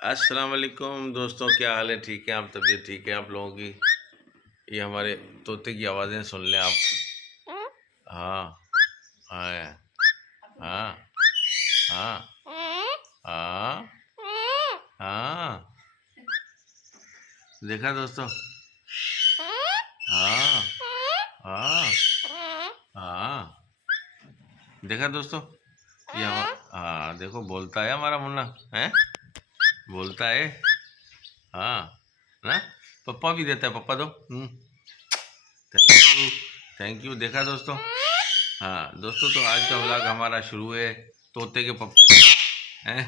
अस्सलाम वालेकुम दोस्तों, क्या हाल है? ठीक है आप? तबीयत ठीक है आप लोगों की? ये हमारे तोते की आवाज़ें सुन लें आप। हाँ, हाँ, हाँ, हाँ, हाँ, हाँ। देखा दोस्तों? हाँ, हाँ, हाँ। देखा दोस्तों? ये हाँ, देखो बोलता है हमारा मुन्ना। है, बोलता है। हाँ ना, पप्पा भी देता है, पप्पा दो। Thank you, thank you. देखा दोस्तों? हाँ दोस्तों, तो आज का व्लॉग हमारा शुरू है तोते के पप्पे से। हैं?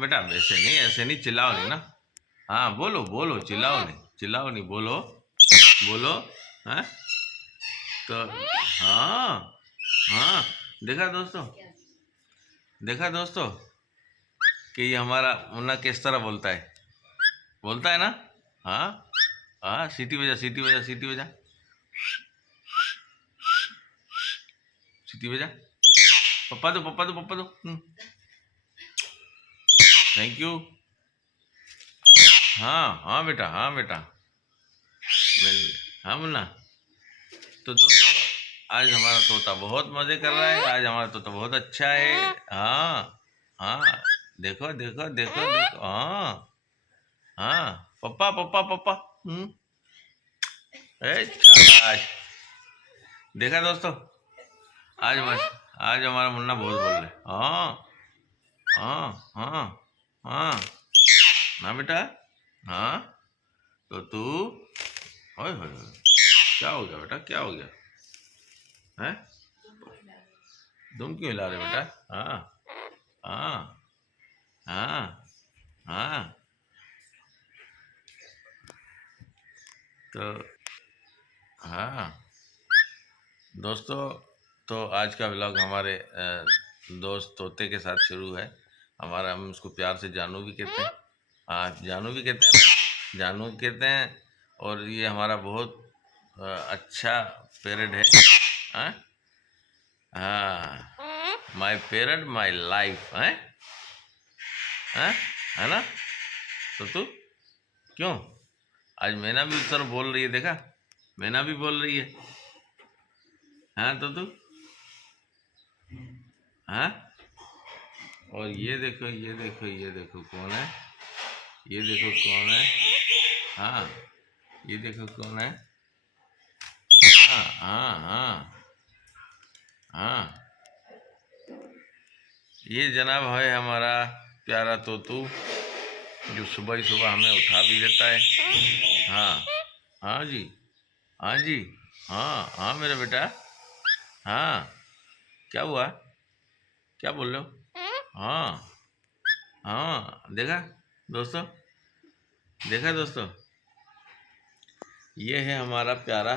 बेटा वैसे नहीं, ऐसे नहीं, चिल्लाओ नहीं ना। हाँ बोलो बोलो, चिल्लाओ नहीं, चिल्लाओ नहीं, बोलो बोलो। हाँ तो हाँ, हाँ। देखा दोस्तों? देखा दोस्तों कि ये हमारा मुन्ना किस तरह बोलता है ना। हाँ, हाँ। सीटी बजा, सीटी बजा, सीटी बजा, सीटी बजा। पप्पा दो, पप्पा दो, पप्पा दो। Thank you. हाँ हाँ बेटा, हाँ बेटा। हाँ मुन्ना। तो दोस्तों, आज हमारा तोता बहुत मजे कर रहा है, आज हमारा तोता बहुत अच्छा है। हाँ, हाँ। देखो देखो देखो देखो, हाँ, हाँ। पप्पा पप्पा पप्पा। शाबाश। देखा दोस्तों? आज हमारा मुन्ना बहुत बोल रहा है। हाँ, हाँ, हाँ, हाँ। ना बेटा। हाँ। तो तू, ओए होए होए, क्या हो गया बेटा, क्या हो गया? है, तुम क्यों हिला रहे बेटा? हाँ, हाँ, हाँ, हाँ। तो हाँ दोस्तों, तो आज का व्लॉग हमारे दोस्त तोते के साथ शुरू है। हमारा, हम उसको प्यार से जानू भी कहते हैं। हाँ, जानू भी कहते हैं ना, जानू कहते हैं। और ये हमारा बहुत अच्छा पेरेंट है। हाँ, हाँ। माई पेरेंट माई लाइफ है। हाँ, है ना? तो तू क्यों? आज मैना भी उस तरह बोल रही है, देखा? मैना भी बोल रही है। हाँ तो तू, हाँ। और ये देखो, ये देखो, ये देखो कौन है, ये देखो कौन है। हाँ, ये देखो कौन है। हाँ, हाँ, हाँ, हाँ। ये जनाब है हमारा प्यारा तोतू, जो सुबह ही सुबह हमें उठा भी देता है। हाँ, हाँ जी, हाँ जी, हाँ, हाँ मेरा बेटा। हाँ, क्या हुआ? क्या बोल रहे हो? हाँ, हाँ। देखा दोस्तों? देखा दोस्तों? ये है हमारा प्यारा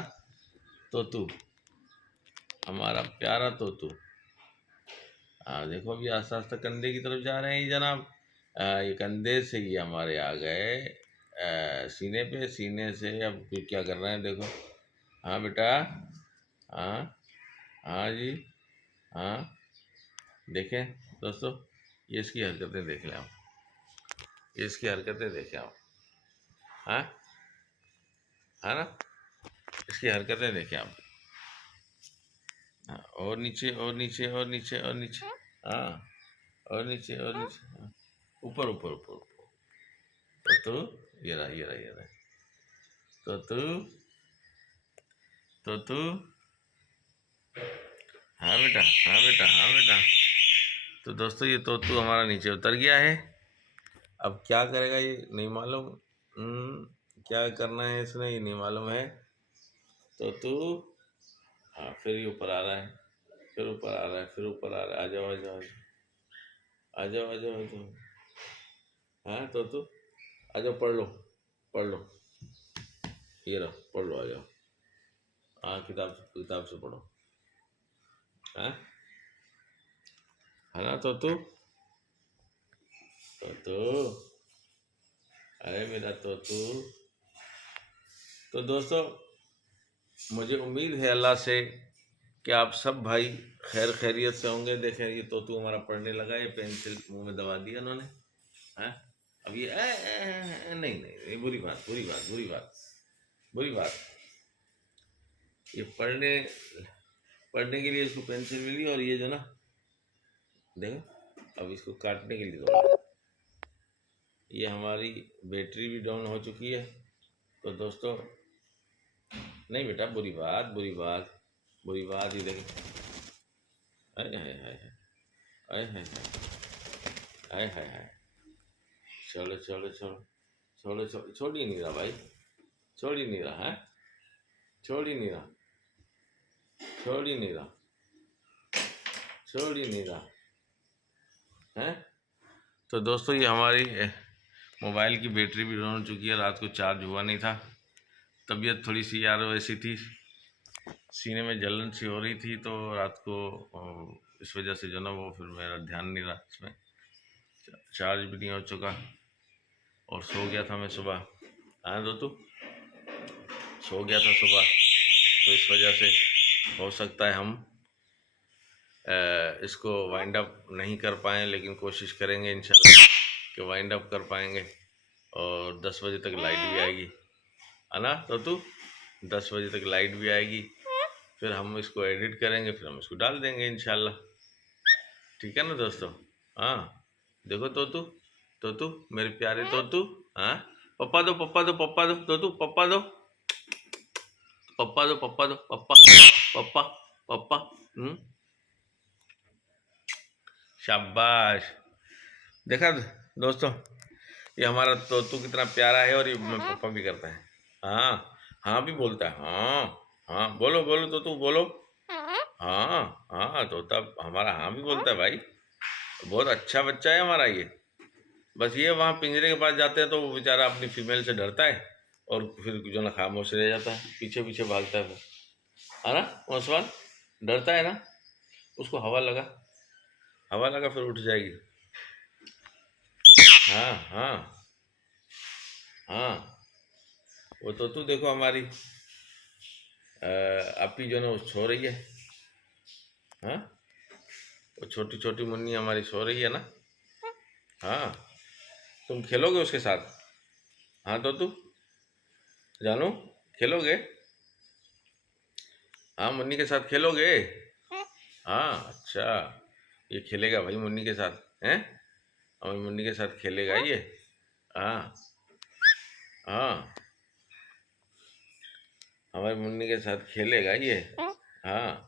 तोतू, हमारा प्यारा तोतू। हाँ देखो, अभी आस्ते आस्ते कंधे की तरफ जा रहे हैं ये जनाब। ये कंधे से ये हमारे आ गए सीने पे, सीने से अब फिर क्या कर रहे हैं देखो। हाँ बेटा, हाँ, हाँ जी, हाँ। देखें दोस्तों, ये इसकी हरकतें देख लें आप, ये इसकी हरकतें देखें आप। हाँ, है ना? इसकी हरकतें देखें आप। हाँ, और नीचे, और नीचे, और नीचे, और नीचे। हाँ, और नीचे, और नीचे। हाँ, ऊपर ऊपर ऊपर ऊपर। तो ये रहा, ये रहा, ये रहा। तो तू, तो तू, हाँ बेटा, हाँ बेटा, हाँ बेटा। तो दोस्तों, ये तोतू हमारा नीचे उतर गया है। अब क्या करेगा ये नहीं मालूम। क्या करना है इसने ये नहीं मालूम है। तोतू, हाँ, फिर ये ऊपर आ रहा है, फिर ऊपर आ रहा है, फिर ऊपर आ रहा है। आ जाओ, आ जाओ, आ जाओ, आ जाओ, आ जाओ। हाँ तोतू, आ जाओ, पढ़ लो, पढ़ लो। ये रहो, पढ़ लो, आ जाओ। हाँ, किताब, किताब से पढ़ो। हाँ, है ना तोतू? तोतू, अरे मेरा तोतू। तो दोस्तों, मुझे उम्मीद है अल्लाह से कि आप सब भाई खैर खैरियत से होंगे। देखें, ये तोतू हमारा पढ़ने लगा है, पेंसिल मुंह में दबा दिया उन्होंने। हैं? अब ये नहीं नहीं नहीं, बुरी बात बुरी बात बुरी बात बुरी बात। ये पढ़ने के लिए इसको पेंसिल मिली और ये जो ना देखो अब इसको काटने के लिए दौड़ रहा है। ये हमारी बैटरी भी डाउन हो चुकी है। तो दोस्तों नहीं बेटा, बुरी बात बुरी बात बुरी बात। ये देखो, हाय हाय हाय हाय हाय हाय हाय हाय। चलो चलो चलो छोड़ो छोड़ छोड़ ही नहीं रहा भाई, छोड़ ही नहीं रहा है, छोड़ ही नहीं रहा, छोड़ ही नहीं रहा, छोड़ ही नहीं रहा है। तो दोस्तों ये हमारी मोबाइल की बैटरी भी डाउन हो चुकी है। रात को चार्ज हुआ नहीं था। तबीयत थोड़ी सी यार वैसी थी, सीने में जलन सी हो रही थी, तो रात को इस वजह से जो ना वो फिर मेरा ध्यान नहीं रहा इसमें, चार्ज भी नहीं हो चुका और सो गया था मैं सुबह। हाँ तो तू सो गया था सुबह, तो इस वजह से हो सकता है हम इसको वाइंड अप नहीं कर पाएँ, लेकिन कोशिश करेंगे इंशाल्लाह कि वाइंड अप कर पाएंगे। और 10 बजे तक लाइट भी आएगी, है ना तो तू 10 बजे तक लाइट भी आएगी, फिर हम इसको एडिट करेंगे, फिर हम इसको डाल देंगे इंशाल्लाह। ठीक है ना दोस्तों? हाँ देखो तोतू मेरे प्यारे तोतू। हाँ पप्पा दो पप्पा दो पप्पा दो तोतू, पप्पा दो पप्पा दो पप्पा दो पप्पा पप्पा पप्पा। शाबाश। देखा दोस्तों, ये हमारा तोतू कितना प्यारा है और ये पापा भी करता है। हाँ हाँ भी बोलता है। हाँ हाँ बोलो बोलो तोतू बोलो। हाँ हाँ तोता हमारा हाँ भी बोलता है भाई, बहुत अच्छा बच्चा है हमारा ये। बस ये वहाँ पिंजरे के पास जाते हैं तो वो बेचारा अपनी फीमेल से डरता है और फिर जो ना खामोश रह जाता है, पीछे पीछे भागता है वो, है ना ओसवाल? डरता है ना? उसको हवा लगा फिर उठ जाएगी। हाँ हाँ हाँ। वो तो देखो हमारी आपी जो ना वो सो रही है। हाँ वो छोटी छोटी मुन्नी हमारी सो रही है ना। हाँ तुम खेलोगे उसके साथ? हाँ तो तू जानू खेलोगे? हाँ मुन्नी के साथ खेलोगे? हाँ अच्छा, ये खेलेगा भाई मुन्नी के साथ हैं, हमारी मुन्नी के साथ खेलेगा ये। हाँ हाँ हमारी मुन्नी के साथ खेलेगा ये। हाँ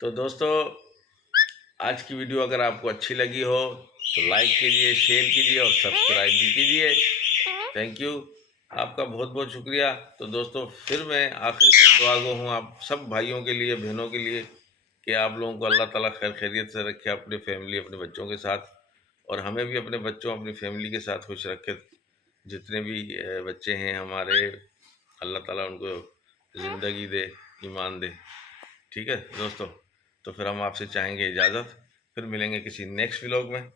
तो दोस्तों आज की वीडियो अगर आपको अच्छी लगी हो तो लाइक कीजिए, शेयर कीजिए और सब्सक्राइब भी कीजिए। थैंक यू, आपका बहुत बहुत शुक्रिया। तो दोस्तों फिर मैं आखिर में दुआ गो हूँ आप सब भाइयों के लिए, बहनों के लिए, कि आप लोगों को अल्लाह ताला खैर खैरियत से रखे, अपनी फैमिली अपने बच्चों के साथ, और हमें भी अपने बच्चों अपनी फैमिली के साथ खुश रखे। जितने भी बच्चे हैं हमारे, अल्लाह ताला उनको ज़िंदगी दे, ईमान दे। ठीक है दोस्तों, तो फिर हम आपसे चाहेंगे इजाज़त, फिर मिलेंगे किसी नेक्स्ट व्लॉग में।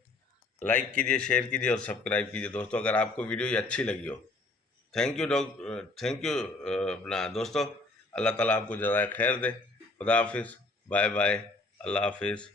लाइक कीजिए, शेयर कीजिए और सब्सक्राइब कीजिए दोस्तों, अगर आपको वीडियो ये अच्छी लगी हो। थैंक यू अपना दोस्तों, अल्लाह ताला आपको ज़्यादा खैर दे। खुदा हाफिज़, बाय बाय, अल्लाह हाफिज़।